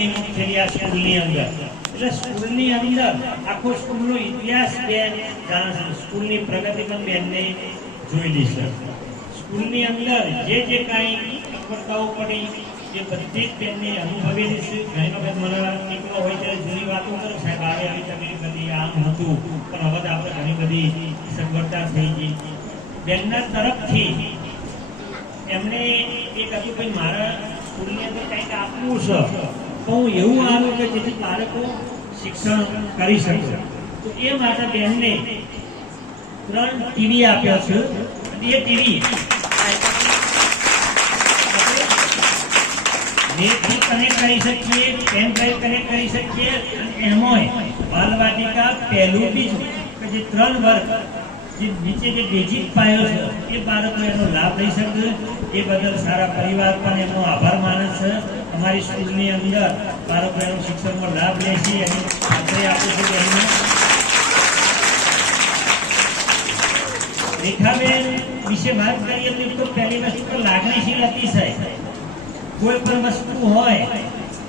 નિમણૂક થયેલી આ સ્કૂલની અંદર. એટલે સ્કૂલની અંદર આખો સ્કૂલનો ઇતિહાસ બેન જાણે છે. સ્કૂલની પ્રગતિ પણ બેનને જોયેલી છે. સ્કૂલની અંદર જે કાંઈ અગવડતાઓ પડી એ બધી જ બેનને અનુભવેલી છે. ઘણી વખત મને એકલો હોય ત્યારે જૂની વાતો કરે, સાહેબ આવી તકલીફ હતી, આમ હતું, પણ હવે આપણે ઘણી બધી સગવડતા થઈ ગઈ. બેનના તરફથી એમને એક હતું ભાઈ મારા સ્કૂલની અંદર કંઈક આપવું છે, તો હું એવું આવ્યું કે જેથી બાળકો શિક્ષણ કરી શકે. તો એ માટે બેનને 3 ટીવી આપ્યા છે. એ ટીવી નેટથી કનેક્ટ કરી શકીએ, પેન ડ્રાઈવ કનેક્ટ કરી શકીએ. અને એમાંય બાલવાટિકા પહેલું બીજું કે જે 3 વર્ગ જે નીચે જે બેઝિક પાયો છે એ બાળકો એનો લાભ લઈ શકે. એ બદલ સારા પરિવાર પણ એમનો આભાર માને છે. અમારી સ્કૂલની અંદર બાળકો એનો શિક્ષણનો લાભ લે છે એની ખાતરી આપું છું. એમને રેખાબેન વિશે વાત કરીએ તો પહેલી વસ્તુ તો લાગણીશીલ અતિશય. કોઈ પણ વસ્તુ હોય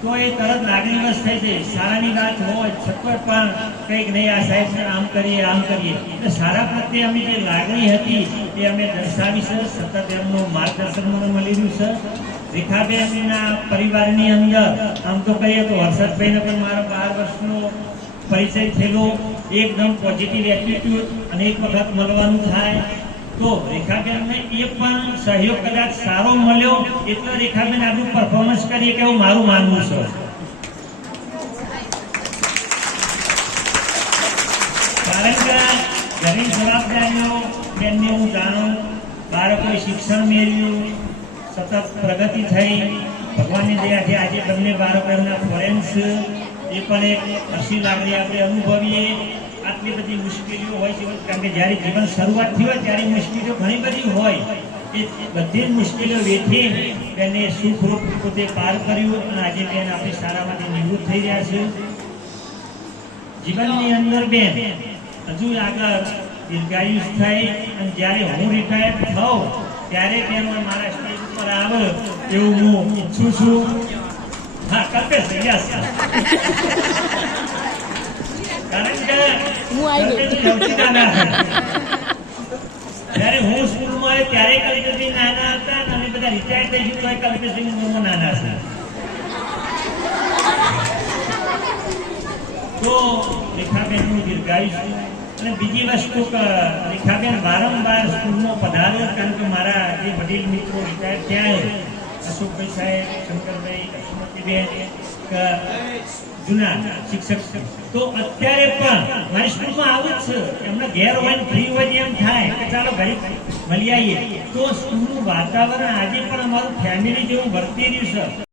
તો એ તરત લાગણીવશ થઈ જાય. શાળાની વાત હોય છતાં પણ કંઈક નહીં, આ સાહેબ આમ કરીએ આમ કરીએ. એટલે શાળા પ્રત્યે અમે જે લાગણી હતી એ અમે દર્શાવી છે. સતત એમનું માર્ગદર્શન મને મળી રહ્યું છે. રેખાબેનના પરિવારની અંદર આમ તો કહીએ તો હર્ષદભાઈને પણ મારો 12 વર્ષનો પરિચય થયેલો. એકદમ પોઝિટિવ એટીટ્યુડ, અને એક વખત મળવાનું થાય તો રેખાબેનને એ પણ સહયોગ કદાચ સારો મળ્યો એટલે રેખાબેન આપણું પરફોર્મન્સ કરીએ કે એવું મારું માનવું છે. કારણ કે ઘણી જવાબદારીઓ બેનને હું જાણું. બાળકોએ શિક્ષણ મેળવ્યું, સતત પ્રગતિ થઈ. ભગવાનની દયાથી આજે બંને બાળકો એમના ફોરેન્સ એ પણ એક હસી લાગણી આપણે અનુભવીએ. આટલી બધી મુશ્કેલીઓ હોય છે, કારણ કે જ્યારે જીવન શરૂઆત થઈ હોય ત્યારે મુશ્કેલીઓ ઘણી બધી હોય. એ બધી જ મુશ્કેલીઓ વેઠી તેને સુખરૂપ પોતે પાર કર્યું અને આજે બેન આપણી શાળામાંથી નિવૃત્ત થઈ રહ્યા છે. જીવનની અંદર બેન હજુ આગળ દીર્ઘાયુષ થઈ અને જ્યારે હું રિટાયર થાઉં ત્યારે બેન મારા સ્ટેજ ઉપર આવે એવું હું ઈચ્છું છું. હા, કલ્પેશ યસ. કારણ કે જયારે હું સ્કૂલમાં આવ્યો ત્યારે કલ્પેશભાઈ નાના હતા અને અમે બધા રિટાયર થઈ ગયું તો કલ્પેશભાઈ નાના છે. તો રેખાબેનનું દીર્ઘાયુષ્ય. અને બીજી વસ્તુ કે રેખાબેન વારંવાર સ્કૂલમાં પધારે, કારણ કે મારા જે વડીલ મિત્રો રિટાયર થયા, અશોકભાઈ સાહેબ, શંકરભાઈ, અશ્મતીબેન, જૂના શિક્ષક, તો અત્યારે પણ મારી સ્કૂલમાં આવું જ છે. એમને ઘેર હોય ને ફ્રી હોય એમ થાય કે ચાલો ઘરે મળી આવીએ. તો સ્કૂલનું વાતાવરણ આજે પણ અમારું ફેમિલી જેવું વર્તી રહ્યું છે.